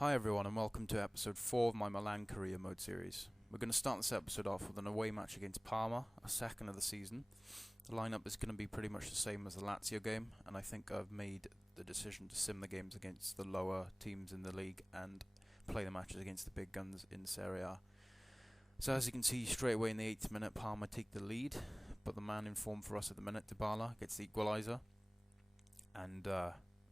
Hi everyone and welcome to episode 4 of my Milan career mode series. We're going to start this episode off with an away match against Parma, our second of the season. The lineup is going to be pretty much the same as the Lazio game, and I think I've made the decision to sim the games against the lower teams in the league and play the matches against the big guns in Serie A. So as you can see, straight away in the 8th minute Parma take the lead, but the man in form for us at the minute, Dybala, gets the equaliser, and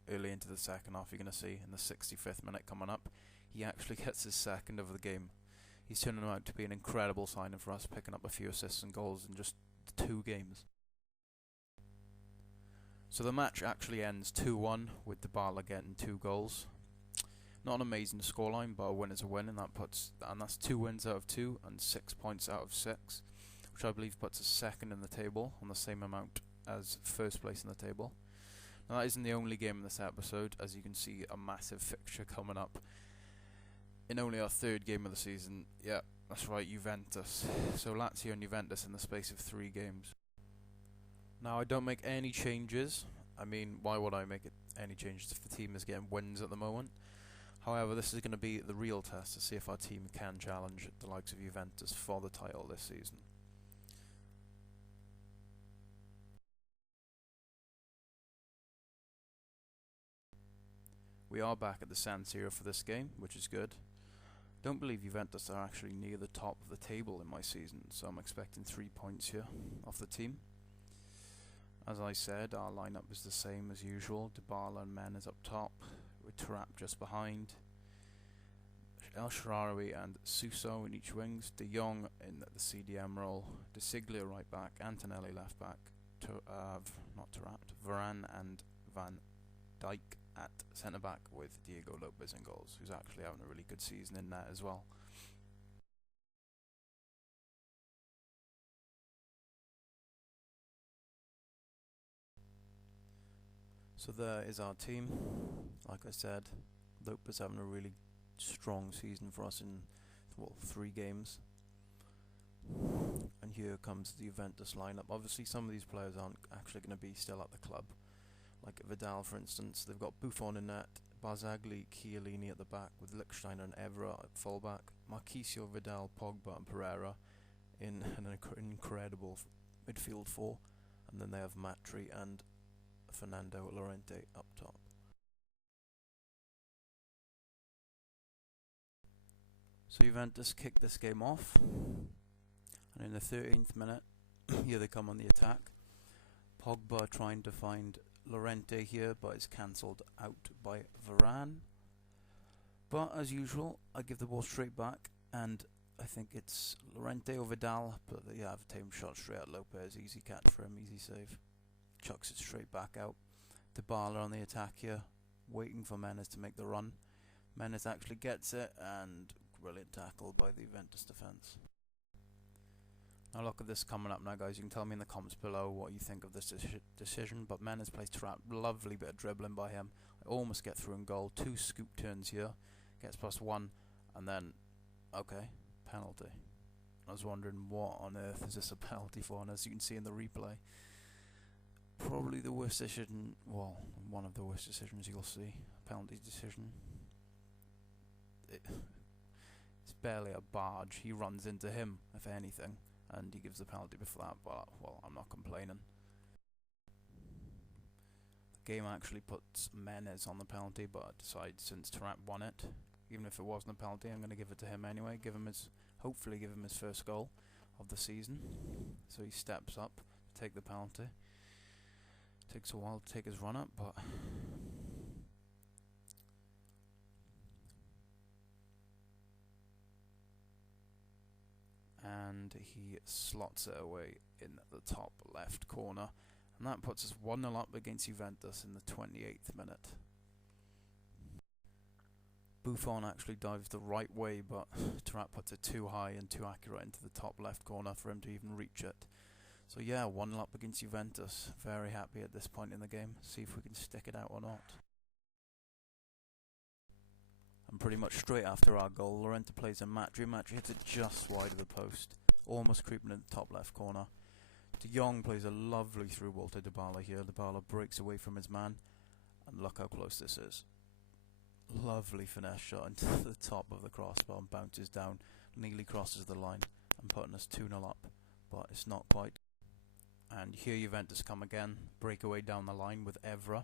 early into the second half, you're going to see in the 65th minute coming up, he actually gets his second of the game. He's turning out to be an incredible signing for us, picking up a few assists and goals in just 2 games. So the match actually ends 2-1 with Dybala getting 2 goals. Not an amazing scoreline, but a win is a win, and that's 2 wins out of 2 and 6 points out of 6, which I believe puts us second in the table on the same amount as first place in the table. Now that isn't the only game in this episode, as you can see a massive fixture coming up in only our 3rd game of the season. Yeah, that's right, Juventus. So Lazio and Juventus in the space of 3 games. Now I don't make any changes. I mean, why would I make any changes if the team is getting wins at the moment? However, this is going to be the real test to see if our team can challenge the likes of Juventus for the title this season. We are back at the San Siro for this game, which is good. Don't believe Juventus are actually near the top of the table in my season, so I'm expecting 3 points here off the team. As I said, our lineup is the same as usual. Dybala and Menez up top, with Tarap just behind. El Shaarawy and Suso in each wings. De Jong in the CDM role. De Siglia right back. Antonelli left back. Varane and Van Dijk at centre back, with Diego Lopez in goals, who's actually having a really good season in that as well. So there is our team. Like I said, Lopez having a really strong season for us in 3 games. And here comes the Juventus lineup. Obviously some of these players aren't actually going to be still at the club. Like Vidal, for instance, they've got Buffon in net, Barzagli, Chiellini at the back, with Lichtsteiner and Evra at fullback, Marchisio, Vidal, Pogba and Pereira in an incredible midfield 4, and then they have Matri and Fernando Llorente up top. So Juventus kicked this game off, and in the 13th minute, here they come on the attack. Pogba trying to find Llorente here, but is cancelled out by Varane. But as usual, I give the ball straight back, and I think it's Llorente or Vidal, but yeah, I've taken shot straight at Lopez. Easy catch for him, easy save. Chucks it straight back out. Dybala on the attack here, waiting for Menez to make the run. Menez actually gets it, and brilliant tackle by the Juventus defence. Now look at this coming up now, guys. You can tell me in the comments below what you think of this decision, but Menez plays Tarap. Lovely bit of dribbling by him. I almost get through in goal. 2 scoop turns here. Gets +1, and then, okay, penalty. I was wondering what on earth is this a penalty for, and as you can see in the replay, probably the worst decision, well, one of the worst decisions you'll see. Penalty decision. It's barely a barge. He runs into him, if anything, and he gives the penalty before that, but, well, I'm not complaining. The game actually puts Menez on the penalty, but I decide since Tarap won it, even if it wasn't a penalty, I'm going to give it to him anyway, hopefully give him his first goal of the season. So he steps up to take the penalty. Takes a while to take his run up, but and he slots it away in the top left corner, and that puts us 1-0 up against Juventus in the 28th minute. Buffon actually dives the right way, but Tarap puts it too high and too accurate into the top left corner for him to even reach it. So yeah, 1-0 up against Juventus. Very happy at this point in the game. See if we can stick it out or not. And pretty much straight after our goal, Llorente plays a Matri. Matri hits it just wide of the post, almost creeping in the top left corner. De Jong plays a lovely through ball to Dybala here. Dybala breaks away from his man, and look how close this is. Lovely finesse shot into the top of the crossbar and bounces down, nearly crosses the line and putting us 2-0 up, but it's not quite. And here Juventus come again, breakaway down the line with Evra,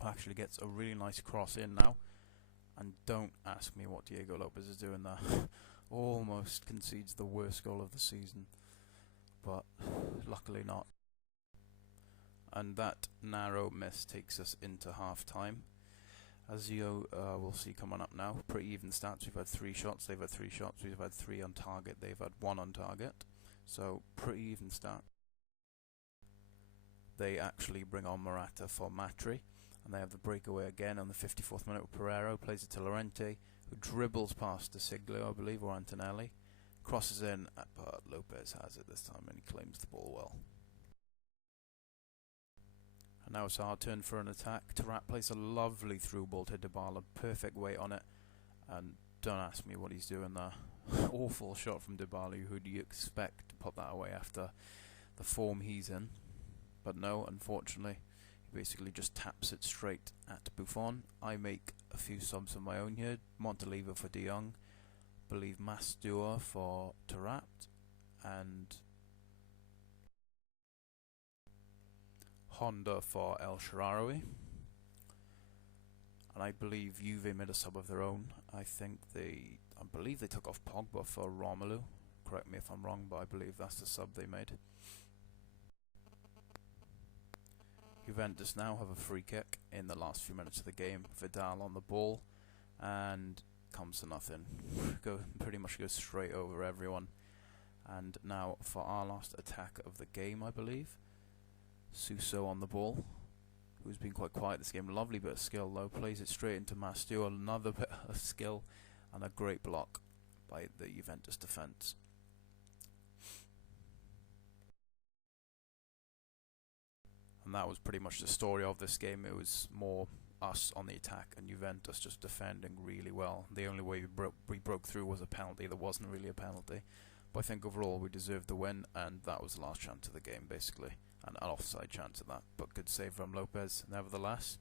who actually gets a really nice cross in now. And don't ask me what Diego Lopez is doing there. Almost concedes the worst goal of the season, but luckily not. And that narrow miss takes us into half time. As you will see coming up now, pretty even stats. We've had 3 shots, they've had 3 shots, we've had 3 on target, they've had 1 on target. So pretty even stat. They actually bring on Morata for Matri, and they have the breakaway again on the 54th minute with Pereiro, plays it to Llorente, who dribbles past De Siglio, I believe, or Antonelli, crosses in, but Lopez has it this time and he claims the ball well. And now it's our turn for an attack. Tarat plays a lovely through ball to Dybala, perfect weight on it, and don't ask me what he's doing there. Awful shot from Dybala. Who do you expect to put that away after the form he's in? But no, unfortunately, he basically just taps it straight at Buffon. I make a few subs of my own here. Montalivo for De Jong, believe Mastua for Tarat, and Honda for El Shaarawy. And I believe Juve made a sub of their own. I believe they took off Pogba for Romelu. Correct me if I'm wrong, but I believe that's the sub they made. Juventus now have a free kick in the last few minutes of the game. Vidal on the ball, and comes to nothing. Pretty much goes straight over everyone. And now for our last attack of the game, I believe. Suso on the ball, who's been quite quiet this game. Lovely bit of skill though, plays it straight into Mastiu. Another bit of skill and a great block by the Juventus defence. And that was pretty much the story of this game. It was more us on the attack and Juventus just defending really well. The only way we broke through was a penalty that wasn't really a penalty. But I think overall we deserved the win, and that was the last chance of the game basically. And an offside chance at that, but good save from Lopez nevertheless.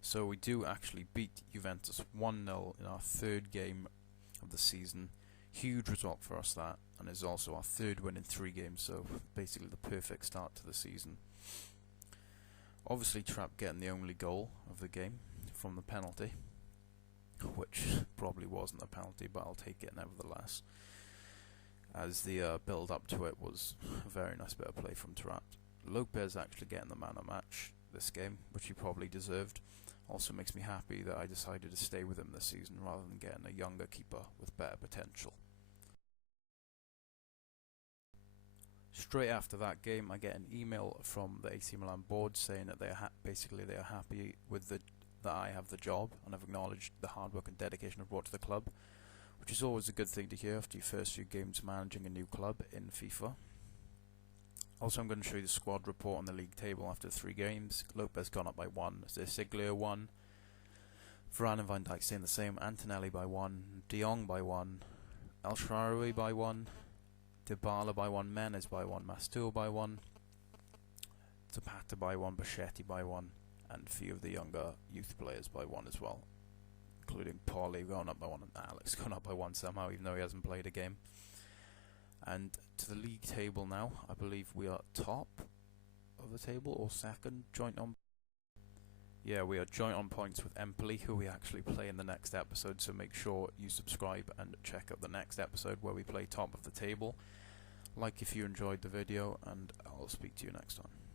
So we do actually beat Juventus 1-0 in our 3rd game of the season. Huge result for us that, and is also our 3rd win in 3 games, so basically the perfect start to the season. Obviously Trapp getting the only goal of the game from the penalty, which probably wasn't a penalty, but I'll take it nevertheless, as the build up to it was a very nice bit of play from Tarat. Lopez actually getting the man of match this game, which he probably deserved. Also makes me happy that I decided to stay with him this season rather than getting a younger keeper with better potential. Straight after that game, I get an email from the AC Milan board saying that they are happy with that I have the job, and have acknowledged the hard work and dedication I've brought to the club, which is always a good thing to hear after your first few games managing a new club in FIFA. Also, I'm going to show you the squad report on the league table after 3 games. Lopez gone up by 1, De Siglio 1, Varane and Van Dijk staying the same, Antonelli by 1, De Jong by 1, El Shaarawy by 1, Dybala by 1, Menez by 1, Mastiu by 1, Zapata by 1, Bachetti by 1, and a few of the younger youth players by 1 as well, including Paulie going up by 1 and Alex going up by 1 somehow, even though he hasn't played a game. And to the league table now, I believe we are top of the table, or second, joint on. Yeah, we are joint on points with Empoli, who we actually play in the next episode, so make sure you subscribe and check out the next episode where we play top of the table. Like if you enjoyed the video, and I'll speak to you next time.